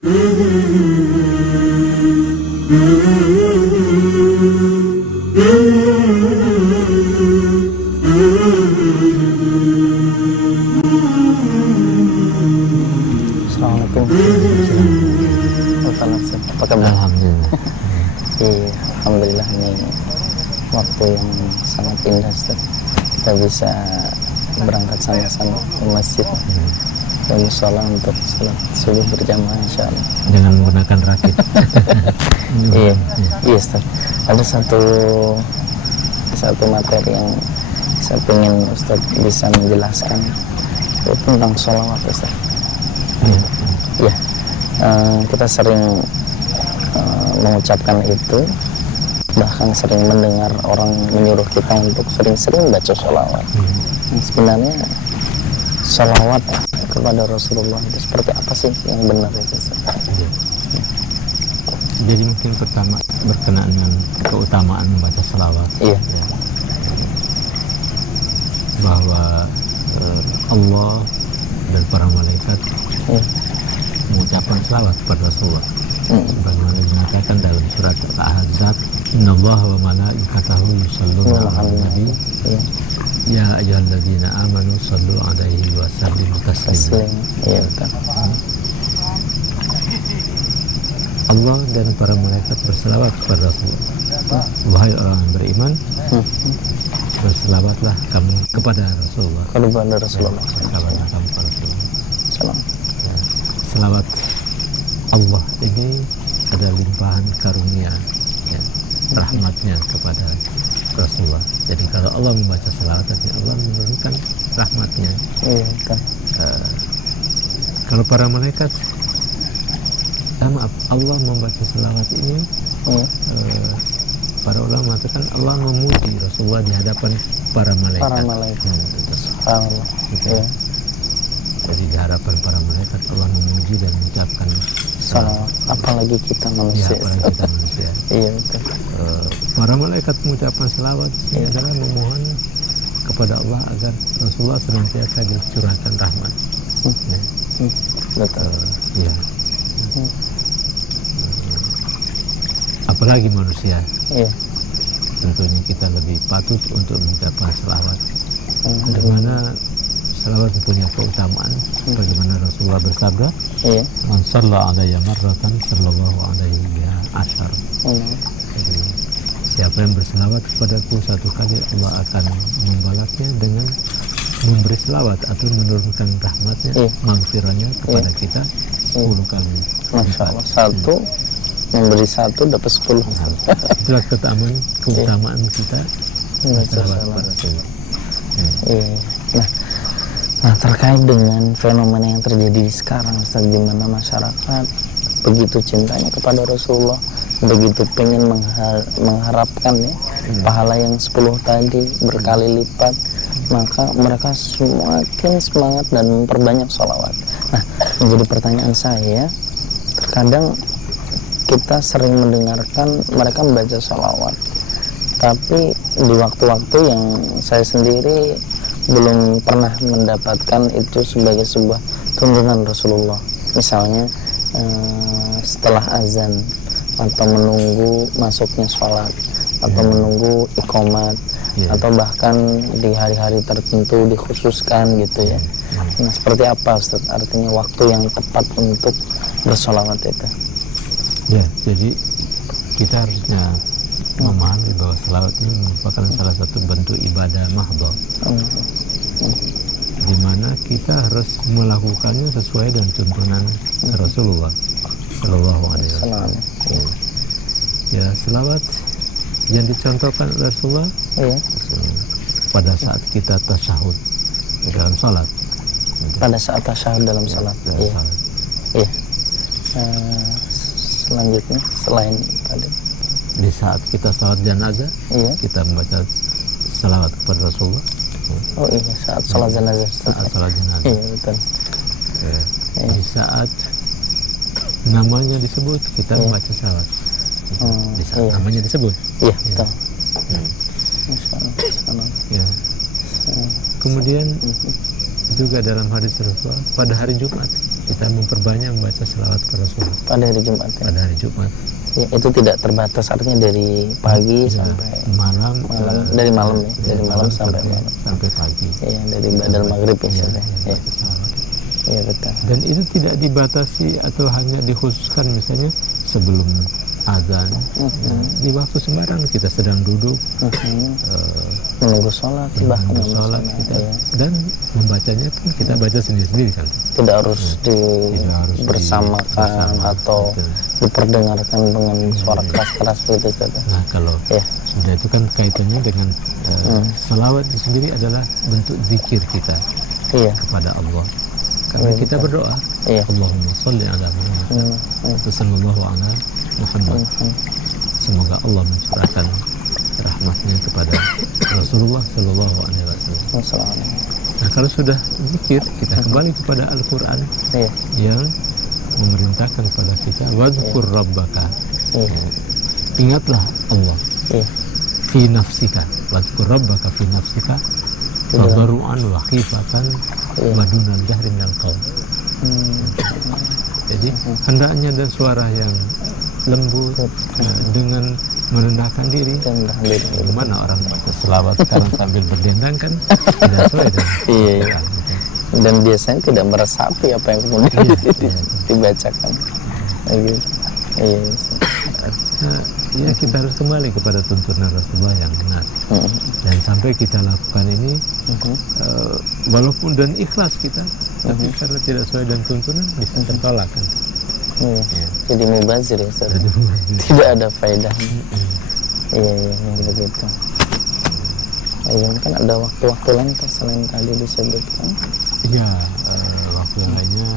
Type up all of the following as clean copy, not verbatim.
Assalamualaikum. Apa kabar? Alhamdulillah. Iya, alhamdulillah ini waktu yang sangat indah, Ustaz. Kita bisa berangkat sama-sama ke masjid ke musola untuk salat subuh berjamaah insyaallah. Dengan menggunakan rakit. Iya, iya Ustaz. Ada satu materi yang saya ingin Ustaz bisa menjelaskan, itu tentang sholawat, Ustaz. Ya, kita sering mengucapkan itu, bahkan sering mendengar orang menyuruh kita untuk sering-sering baca sholawat. Sebenarnya sholawat kepada Rasulullah itu seperti apa sih yang benar itu? Jadi mungkin pertama berkenaan dengan keutamaan membaca selawat. Iya. Ya. Bahwa Allah dan para malaikat mengucapkan selawat kepada Rasulullah. Sebagaimana dinyatakan dalam surat Al-Ahzab, Innallaha wa malaikatahu yusholluna 'alan nabi. Ya ayyuhalladzina amanu shallu 'alaihi wa sallimu taslima. Iya, betul. Allah dan para malaikat berselawat kepada Rasulullah. Wahai orang yang beriman, berselawatlah kamu kepada Rasulullah. Kepada Rasulullah. Selawatlah kamu kepada Rasulullah. Salam. Selawat Allah ini ada limpahan karunia, ya, rahmatnya kepada Rasulullah. Jadi kalau Allah membaca selawat, Allah menurunkan rahmatnya. Iya, betul. Kalau para malaikat, maaf, Allah membaca selawat ini, para ulama mengatakan Allah memuji Rasulullah di hadapan para malaikat. Para malaikat. Subhanallah. Iya. Jadi di hadapan para malaikat Allah memuji dan mengucapkan Salawat. Apalagi kita manusia. Ya, apalagi kita manusia. Iya, betul. Para malaikat mengucapkan selawat ini adalah memohon kepada Allah agar Rasulullah senantiasa dicurahkan rahmat. Betul. Ya. Apalagi manusia. Iya. Tentunya kita lebih patut untuk mengucapkan selawat. Di mana selawat punya keutamaan. Bagaimana Rasulullah bersabda, Iya. Man shalla alayya marratan sallallahu alaihi biha asyar. Jadi, siapa yang berselawat kepadaku satu kali, Allah akan membalasnya dengan memberi selawat atau menurunkan rahmatnya, maghfirahnya kepada kita 10 kali. Masya Allah. Satu memberi satu dapat 10. Itulah keutamaan kita berselawat kepada Rasulullah. Iya. Nah, terkait dengan fenomena yang terjadi sekarang, Ustaz, di mana masyarakat begitu cintanya kepada Rasulullah, begitu pengen mengharapkan ya pahala yang 10 tadi berkali lipat, maka mereka semakin semangat dan memperbanyak sholawat. Nah, menjadi pertanyaan saya, terkadang kita sering mendengarkan mereka membaca sholawat, tapi di waktu-waktu yang saya sendiri belum pernah mendapatkan itu sebagai sebuah tuntunan Rasulullah. Misalnya setelah azan, atau menunggu masuknya sholat, atau menunggu iqomat, atau bahkan di hari-hari tertentu dikhususkan gitu ya. Nah, seperti apa Ustaz artinya waktu yang tepat untuk bersolawat itu? Ya, jadi kita harusnya memahami bahwa selawat ini merupakan salah satu bentuk ibadah mahdhah, di mana kita harus melakukannya sesuai dengan tuntunan Rasulullah Shallallahu Alaihi Wasallam. Ya, selawat yang dicontohkan oleh Rasulullah pada saat kita tasyahud dalam salat. Pada saat tasyahud dalam salat. Iya. Selanjutnya selain tadi, di saat kita salat jenazah, kita membaca selawat kepada Rasulullah. Oh iya, saat salat jenazah. Saat salat jenazah. Iya, betul. Di saat namanya disebut, kita membaca selawat. Di saat namanya disebut. Iya, betul. Masya Allah. Ya. Kemudian juga dalam hadis Rasulullah, pada hari Jumat kita memperbanyak membaca selawat kepada Rasulullah. Pada hari Jumat ya? Pada hari Jumat. Ya, itu tidak terbatas, artinya dari pagi Ya, sampai malam, dari malam ya, dari malam sampai malam. Sampai pagi. Iya, dari badal maghrib ya, Iya, Ustaz, ya. Iya betul. Dan itu tidak dibatasi atau hanya dikhususkan misalnya sebelum azan, di waktu sembarang kita sedang duduk, Menunggu sholat, bahkan menunggu sholat kita, ya. dan membacanya pun kita baca sendiri-sendiri kan. Tidak harus bersamakan atau betul. diperdengarkan dengan suara keras-keras begitu Ustaz. Nah kalau Ya. sudah itu kan kaitannya dengan selawat itu sendiri adalah bentuk zikir kita Iya. kepada Allah. Karena kita berdoa, Iya. Allahumma sholli ala Muhammad, sallallahu ala Muhammad. Semoga Allah mencurahkan rahmatnya kepada Rasulullah sallallahu alaihi wasallam. Assalamualaikum. Nah kalau sudah zikir, kita kembali kepada Al-Quran Iya. yang memerintahkan kepada kita wadhkur rabbaka. Iya. Ingatlah Allah Iya. fi nafsika, wadhkur rabbaka fi nafsika tadarruan wa khifatan wa dunal jahri minal qaul. Jadi hendaknya ada suara yang lembut dengan merendahkan diri. Gimana orang baca selawat sekarang sambil berdendang kan tidak sesuai dengan Iya, iya. Dan biasanya tidak meresapi apa yang kemudian dibacakan. Gitu. Iya. Nah, ya kita harus kembali kepada tuntunan Rasulullah yang benar. Dan sampai kita lakukan ini walaupun dan ikhlas kita, tapi karena tidak sesuai dengan tuntunan bisa tertolak kan. Iya. Ya. Jadi mubazir ya Ustaz. Jadi, Tidak ada faedah. Iya, begitu. Iya, kan ada waktu-waktu lain selain tadi disebutkan. ya waktu yang lainnya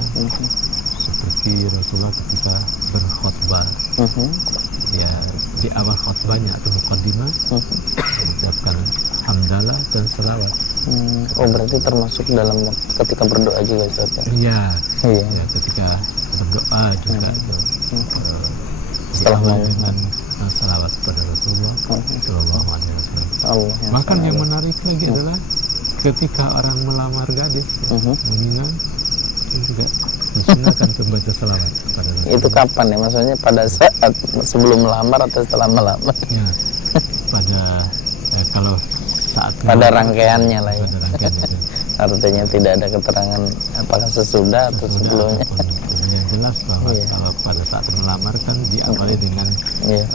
seperti Rasulullah ketika berkhutbah, ya di awal khutbahnya atau muqaddimah mengucapkan hamdalah dan selawat. Oh, berarti termasuk dalam ketika berdoa juga Ustaz ya? Iya. Iya. Ya, ketika berdoa juga itu Setelah diawali dengan salawat kepada Rasulullah Sallallahu Alaihi Wasallam. Allah yang Bahkan yang salah. menarik lagi adalah ketika orang melamar gadis, mengingat itu juga disunahkan untuk baca salawat kepada Rasulullah. Itu kapan ya? Maksudnya pada saat sebelum melamar atau setelah melamar? Ya, pada kalau saat Pada rangkaiannya lah ya. pada rangkaian itu. Artinya tidak ada keterangan apakah sesudah atau sebelumnya. Yang jelas bahwa Iya. kalau pada saat melamar kan diawali dengan Iya.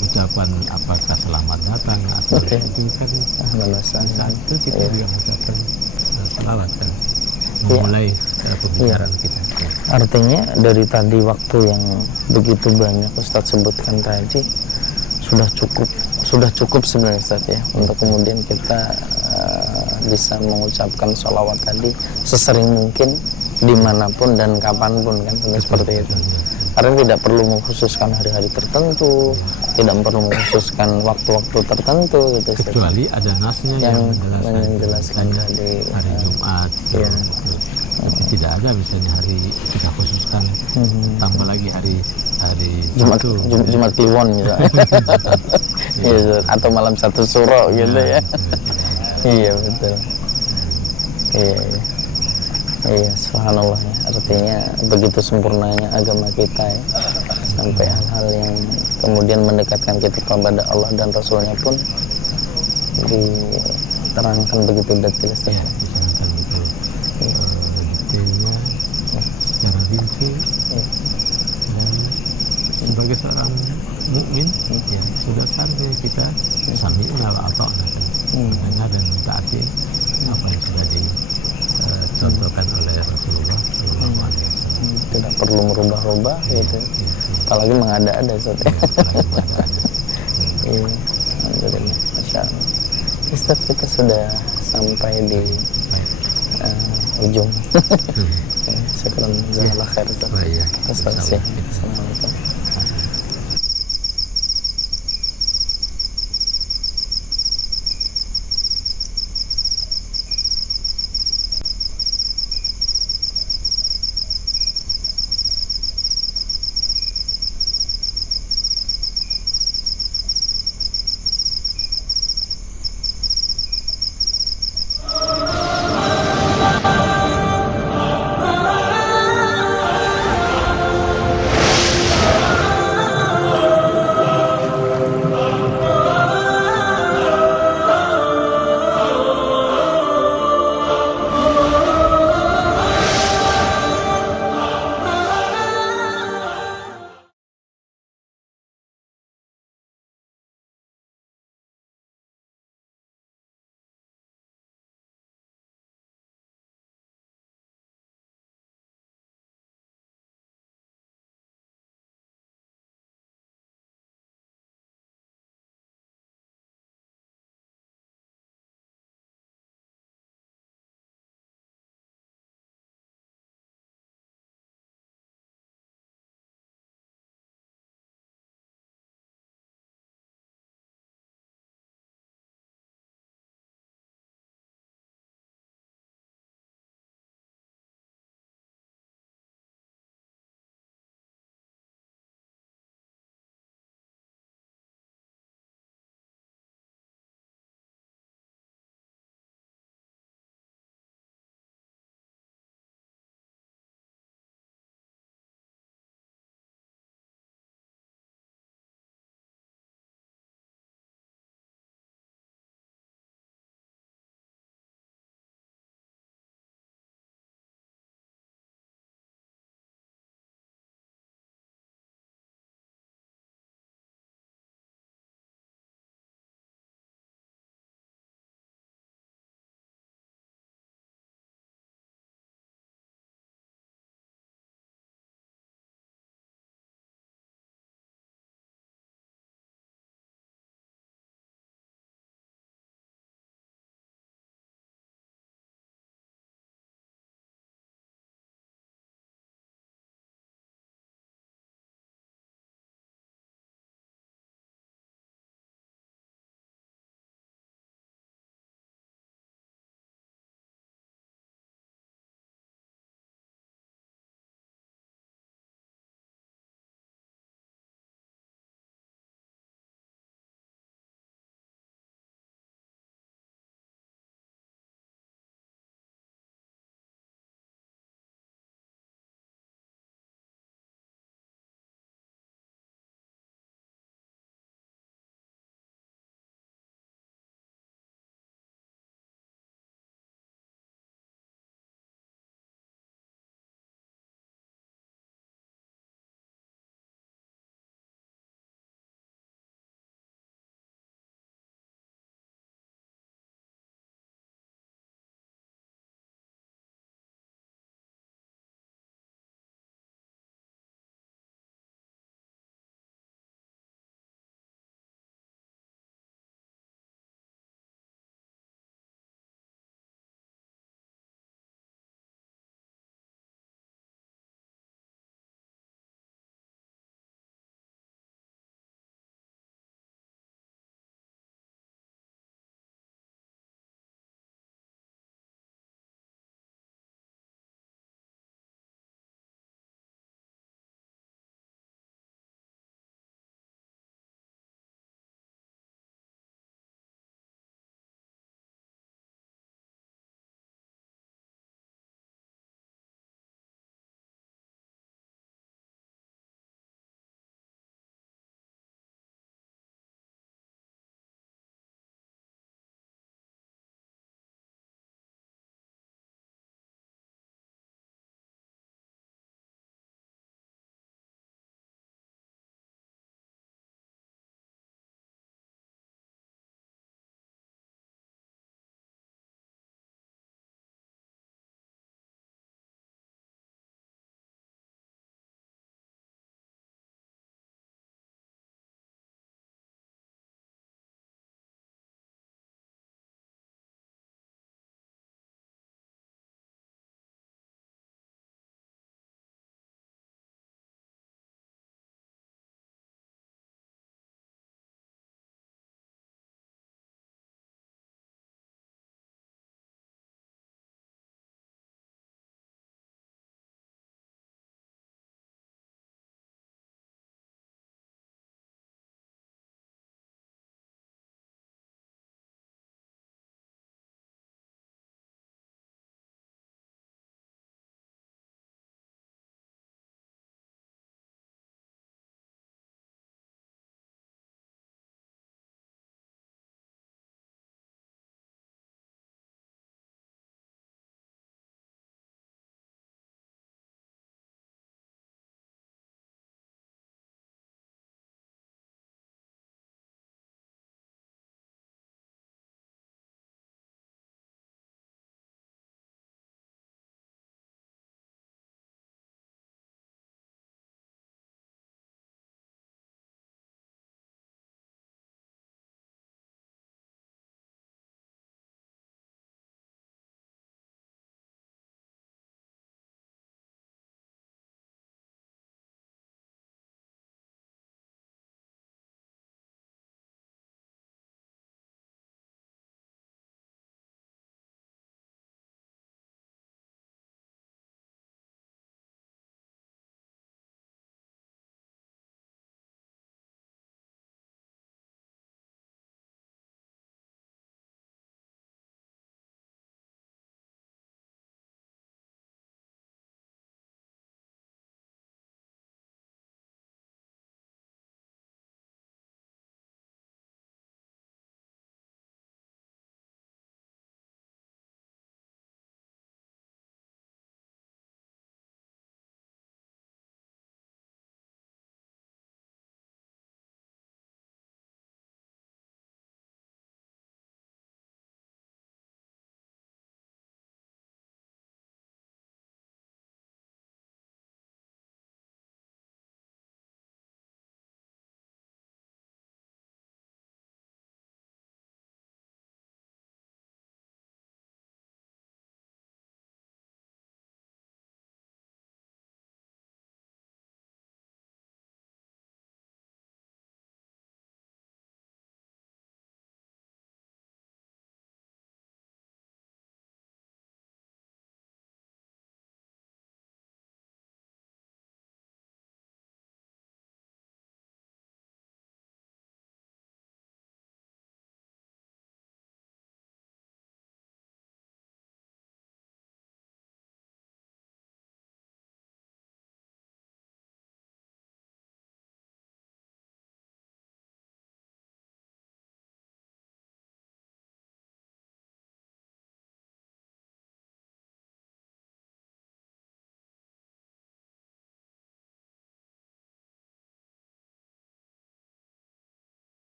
ucapan apakah selamat datang atau itu kan Balasan. saat itu kita Iya. juga mengucapkan salawat kan memulai pembicaraan kita. Ya. Artinya dari tadi waktu yang begitu banyak Ustadz sebutkan tadi sudah cukup sebenarnya Ustadz ya untuk kemudian kita bisa mengucapkan sholawat tadi sesering mungkin dimanapun dan kapanpun kan seperti itu. Karena tidak perlu mengkhususkan hari-hari tertentu, tidak perlu mengkhususkan waktu-waktu tertentu gitu. Kecuali ada nasnya yang menjelaskan tadi hari Jumat. Iya. Tidak ada misalnya hari kita khususkan tambah lagi hari Jumat Sabtu, Jumat Kliwon misalnya. Iya, atau malam satu suro gitu ya. Iya betul. Iya, subhanallah ya. Artinya begitu sempurnanya agama kita ya. Sampai hal-hal yang kemudian mendekatkan kita kepada Allah dan Rasulnya pun diterangkan begitu detail. Ya, diterangkan begitu detailnya secara rinci. Dan sebagai seorang mukmin ya sudah saatnya kita sami'na wa ata'na, mendengar dan mentaati apa yang sudah dicontohkan oleh Rasulullah Sallallahu Alaihi Wasallam. Tidak perlu merubah-rubah gitu. Apalagi mengada-ada Ustaz. Iya, alhamdulillah, masya Allah. Ustaz, kita sudah sampai di ujung. Syukran, jazakallah khair Ustaz. Iya. Ustaz, ya. Assalamualaikum.